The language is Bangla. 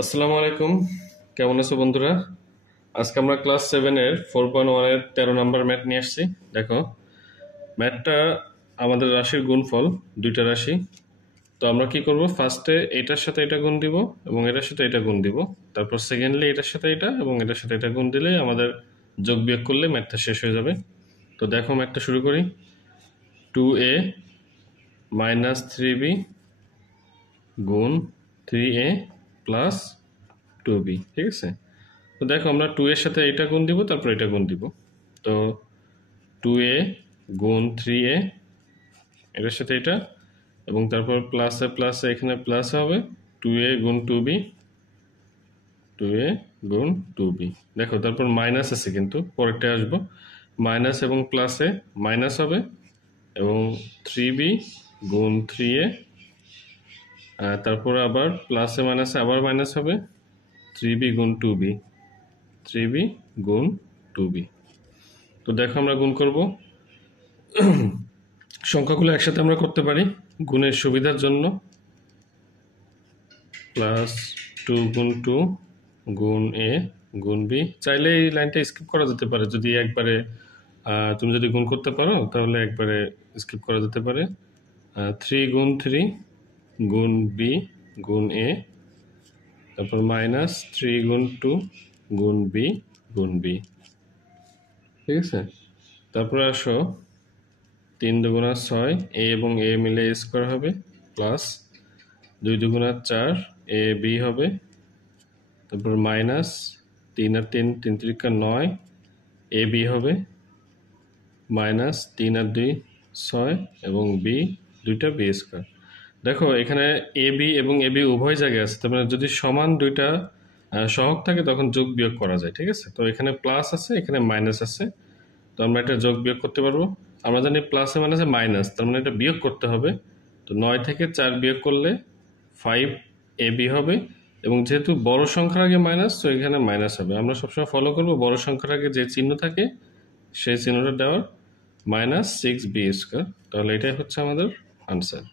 আসসালামু আলাইকুম। কেমন আছো বন্ধুরা? আজকে আমরা ক্লাস 7 এর 4.1 এর 13 নাম্বার ম্যাথ নিয়ে আসছি। দেখো, ম্যাথটা আমাদের রাশির গুণফল, দুইটা রাশি। তো আমরা কি করব, ফার্স্টে এটার সাথে এটা গুণ দিব এবং এটার সাথে এটা গুণ দিব। তারপর সেকেন্ডলি এটার সাথে এটা এবং এটার সাথে এটা গুণ দিলে আমাদের যোগ বিয়োগ করলে ম্যাথটা শেষ হয়ে যাবে। তো দেখো, ম্যাথটা শুরু করি। 2a মাইনাস 3b গুণ 3a প্লাস 2b, ঠিক আছে? তো দেখো, আমরা 2 এর সাথে এটা গুণ দিব, তারপর এটা গুণ দিব। তো 2a গুণ 3a, এটার সাথে এটা, এবং তারপর প্লাসে প্লাসে এখানে প্লাস হবে 2a গুণ 2b, 2a গুণ 2b। দেখো, তারপর মাইনাস আছে, কিন্তু পরেরটা আসবো। মাইনাস এবং প্লাসে মাইনাস হবে এবং 3b গুণ 3a, তারপর আবার প্লাসে মাইনাসে আবার মাইনাস হবে 3b গুণ 2b, 3b গুণ 2b। তো দেখো, আমরা গুণ করব। সংখ্যাগুলো একসাথে আমরা করতে পারি গুণের সুবিধার জন্য। প্লাস 2 গুণ 2 গুণ a গুণ b। চাইলে এই লাইনটা স্কিপ করা যেতে পারে, যদি একবারে তুমি যদি গুণ করতে পারো তাহলে একবারে স্কিপ করা যেতে পারে। 3 গুণ 3 গুণ b গুণ a, তারপর মাইনাস 3 গুণ 2 গুণ b গুণ b, ঠিক আছে? তারপরে আসো, 3 দুগুণা 6, এ এবং এ মিলে স্কোয়ার হবে, প্লাস 2 দুগুণা 4, এ বি হবে, তারপর মাইনাস 3 আর 3, 3 তিরিকা 9, এ বি হবে, মাইনাস 3 আর 2, 6, এবং বি দুইটা বি স্কোয়ার। দেখো, এখানে এ বি এবং এ বি উভয় জায়গায় আছে, তার মানে যদি সমান দুইটা সহগ থাকে তখন যোগ বিয়োগ করা যায়, ঠিক আছে? তো এখানে প্লাস আছে, এখানে মাইনাস আছে, তো আমরা এটা যোগ বিয়োগ করতে পারবো। আমরা জানি প্লাসে মাইনাসে মাইনাস, তার মানে এটা বিয়োগ করতে হবে। তো 9 থেকে 4 বিয়োগ করলে 5 এ বি হবে, এবং যেহেতু বড় সংখ্যার আগে মাইনাস, তো এখানে মাইনাস হবে। আমরা সবসময় ফলো করব বড় সংখ্যার আগে যে চিহ্ন থাকে সেই চিহ্নটা দেওয়ার, মাইনাস 6 বি স্কোয়ার। তাহলে এটাই হচ্ছে আমাদের আনসার।